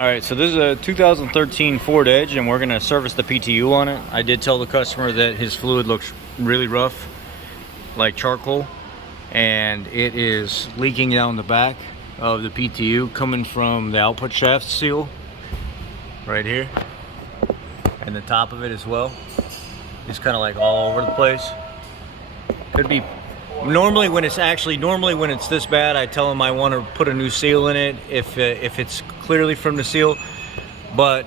All right, so this is a 2013 Ford Edge, and we're going to service the PTU on it. I did tell the customer that his fluid looks really rough, like charcoal, and it is leaking down the back of the PTU, coming from the output shaft seal right here, and the top of it as well. It's kind of like all over the place. Could be normally when it's this bad, I tell them I want to put a new seal in it if it's clearly from the seal. But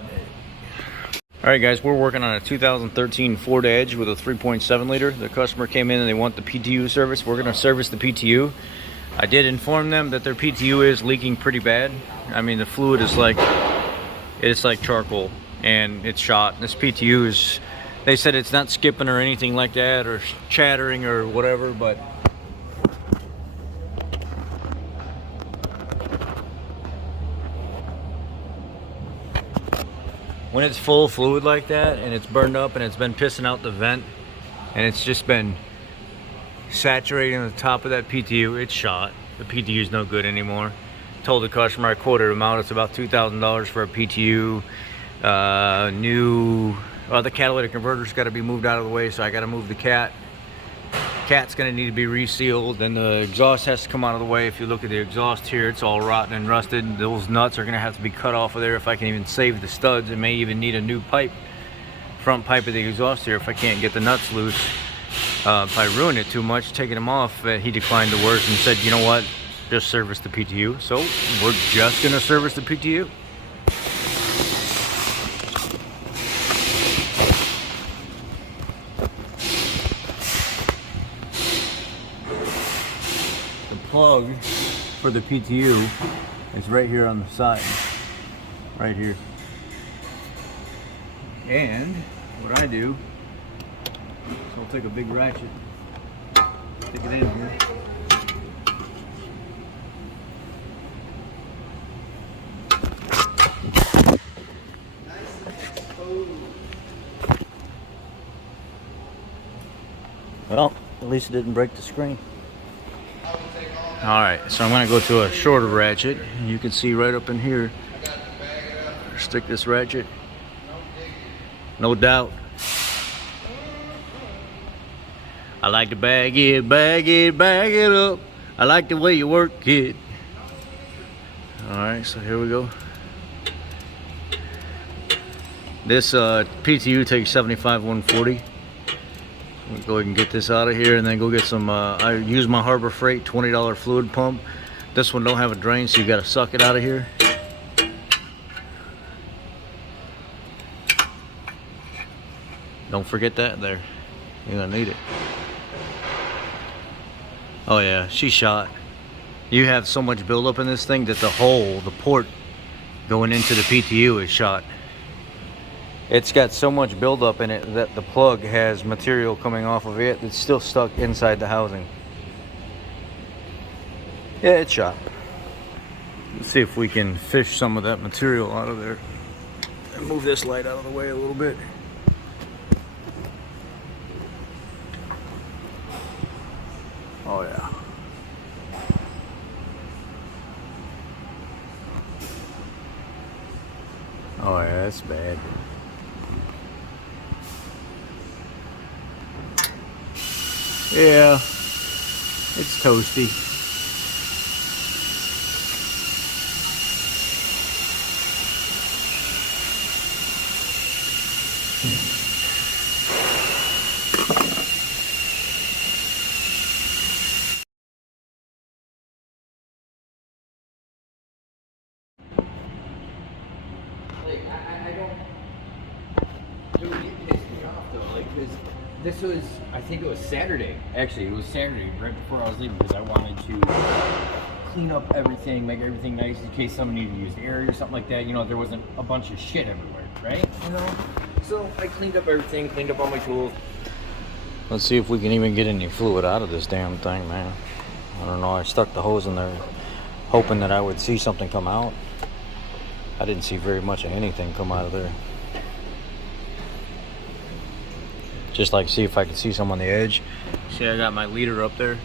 all right, guys, we're working on a 2013 Ford Edge with a 3.7 liter. The customer came in and they want the PTU service. We're going to service the PTU. I did inform them that their PTU is leaking pretty bad. I mean, the fluid is like charcoal and it's shot. This PTU is, they said it's not skipping or anything like that or chattering or whatever, but when it's full of fluid like that and it's burned up and it's been pissing out the vent and it's just been saturating the top of that PTU, it's shot. The PTU is no good anymore. Told the customer, I quoted him out, it's about $2,000 for a PTU. The catalytic converter's got to be moved out of the way, so I got to move the cat's going to need to be resealed. Then the exhaust has to come out of the way. If you look at the exhaust here, it's all rotten and rusted. Those nuts are going to have to be cut off of there if I can even save the studs. It may even need a new pipe, front pipe of the exhaust here, if I can't get the nuts loose. If I ruin it too much taking them off, he declined to work and said, you know what, just service the PTU. So we're just going to service the PTU. Plug for the PTU is right here on the side, right here. And what I do is I'll take a big ratchet, stick it in here. Well, at least it didn't break the screen. Alright, so I'm going to go to a shorter ratchet. You can see right up in here. Stick this ratchet. No doubt. I like to bag it up. I like the way you work it. Alright, so here we go. This PTU takes 75-140. We'll go ahead and get this out of here and then go get some, I use my Harbor Freight $20 fluid pump. This one don't have a drain, so you got to suck it out of here. Don't forget that there. You're going to need it. Oh yeah, she's shot. You have so much buildup in this thing that the port going into the PTU is shot. It's got so much buildup in it that the plug has material coming off of it that's still stuck inside the housing. Yeah, it's shot. Let's see if we can fish some of that material out of there. And move this light out of the way a little bit. Oh yeah. Oh yeah, that's bad. Yeah, it's toasty. This was, I think it was Saturday. Actually, it was Saturday, right before I was leaving, because I wanted to clean up everything, make everything nice in case someone needed to use the area or something like that. You know, there wasn't a bunch of shit everywhere, right? You know? So I cleaned up everything, cleaned up all my tools. Let's see if we can even get any fluid out of this damn thing, man. I don't know, I stuck the hose in there hoping that I would see something come out. I didn't see very much of anything come out of there. Just like see if I can see some on the edge. See, I got my leader up there.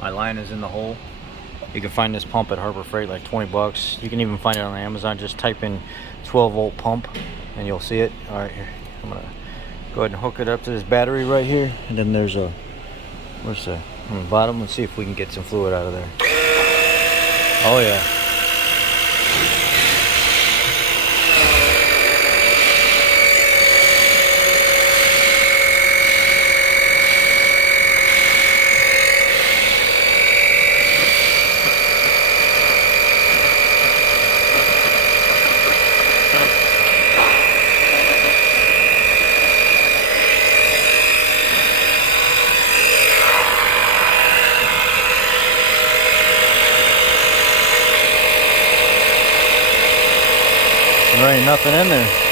My line is in the hole. You can find this pump at Harbor Freight, like 20 bucks. You can even find it on Amazon. Just type in 12-volt pump and you'll see it. All right, here, I'm gonna go ahead and hook it up to this battery right here. And then there's a, where's the, on the bottom? Let's see if we can get some fluid out of there. Oh yeah. There ain't nothing in there.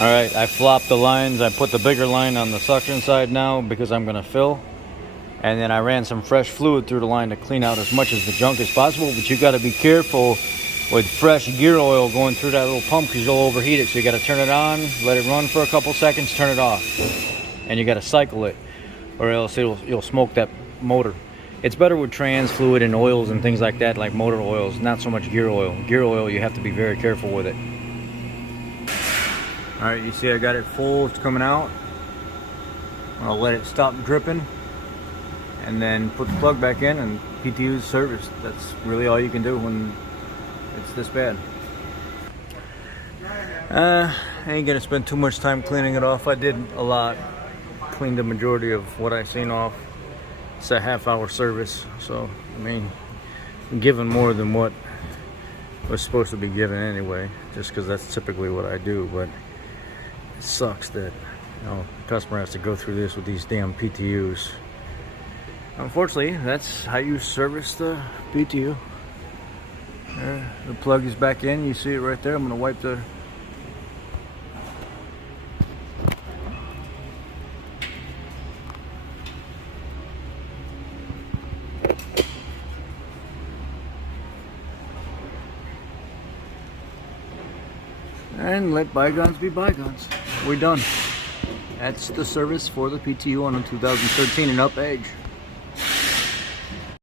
All right, I flopped the lines. I put the bigger line on the suction side now because I'm gonna fill. And then I ran some fresh fluid through the line to clean out as much of the junk as possible. But you gotta be careful with fresh gear oil going through that little pump because you'll overheat it. So you gotta turn it on, let it run for a couple seconds, turn it off. And you gotta cycle it or else you'll smoke that motor. It's better with trans fluid and oils and things like that, like motor oils, not so much gear oil. Gear oil, you have to be very careful with it. All right, you see I got it full, it's coming out. I'll let it stop dripping and then put the plug back in and PTU's serviced. That's really all you can do when it's this bad. I ain't gonna spend too much time cleaning it off. I did a lot, cleaned the majority of what I seen off. It's a half-hour service, so I mean, I'm giving more than what was supposed to be given anyway, just because that's typically what I do. But it sucks that, you know, the customer has to go through this with these damn PTUs. Unfortunately, that's how you service the PTU. There, the plug is back in. You see it right there. I'm gonna wipe the and let bygones be bygones. We're done. That's the service for the PTU on a 2013 and up Edge.